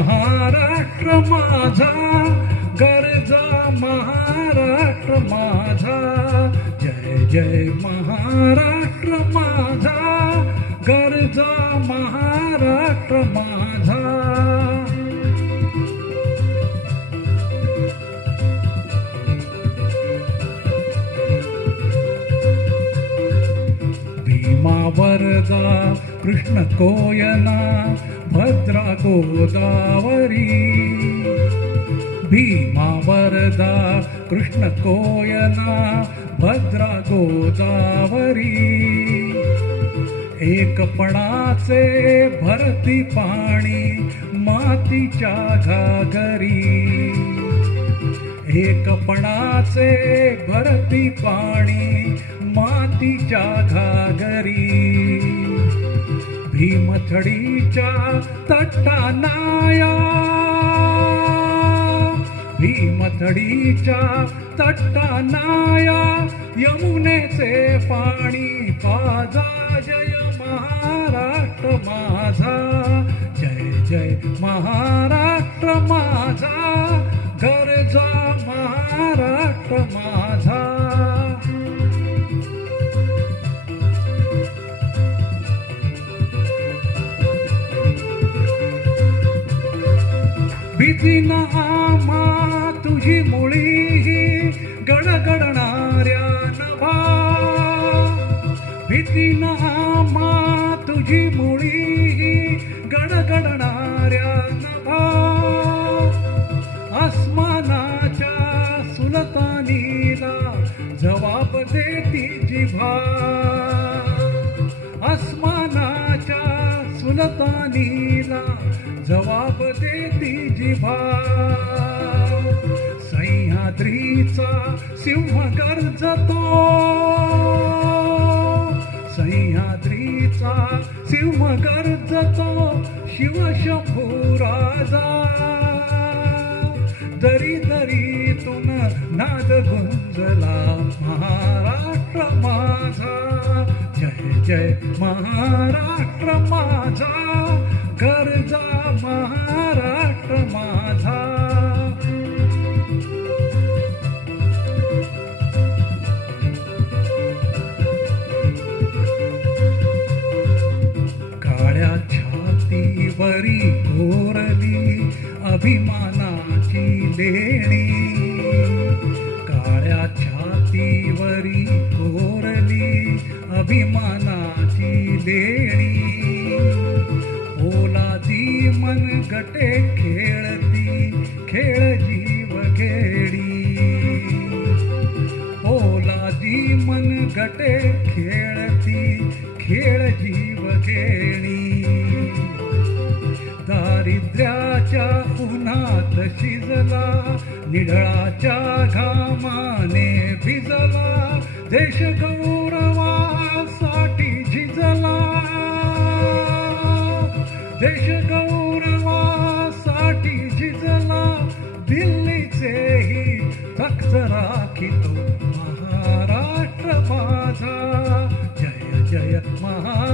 महाराष्ट्र माझा गरजा महाराष्ट्र माझा जय जय महाराष्ट्र माझा गरजा महाराष्ट्र माझा भीमा वरदा कृष्ण कोयना भद्रा गोदावरी भीमा वरदा कृष्ण कोयना भद्रा गोदावरी एकपणाचे भरती पाणी मातीच्या घागरी एकपणाचे भरती पाणी मातीच्या घागरी भीमथडीच्या तटानाया भीमथडीच्या तटानाया यमुनेचे पाणी पाजा जय महाराष्ट्र माझा जय जय महाराष्ट्र माझा गरजा महाराष्ट्र माझा भीती ना आम्हा तुझी मुळी गडगडणाऱ्या नभा भीती ना आम्हा तुझी मुळी गडगडणाऱ्या नभा आसमानाच्या सुलतानीला जवाब देती जिभा आसमानाच्या सुलतानीला जवाब देती जिभा सह्याद्रीचा सिंह गर्जतो सह्याद्रीचा सिंह गर्जतो शिवशंभू राजा दरी दरीतून नाद गुंजला महाराष्ट्र माझा जय जय महाराष्ट्र माझा गरजा महाराष्ट्र माझा काळ्या छातीवरी कोरली अभिमानाची लेणी काळ्या छातीवरी कोरली अभिमानाची लेणी ओलादी मन गटे खेळती खेळ जीव घेडी ओलादी मन गटे खेळती खेळ जीव घेणी दारिद्र्याच्या उन्हात शिजला निढळाच्या घामाने भिजला देश गौरवासाठी झिजला देश गौरवासाठी झिजला दिल्लीचेही तख्त राखितो महाराष्ट्र माझा जय जय महाराष्ट्र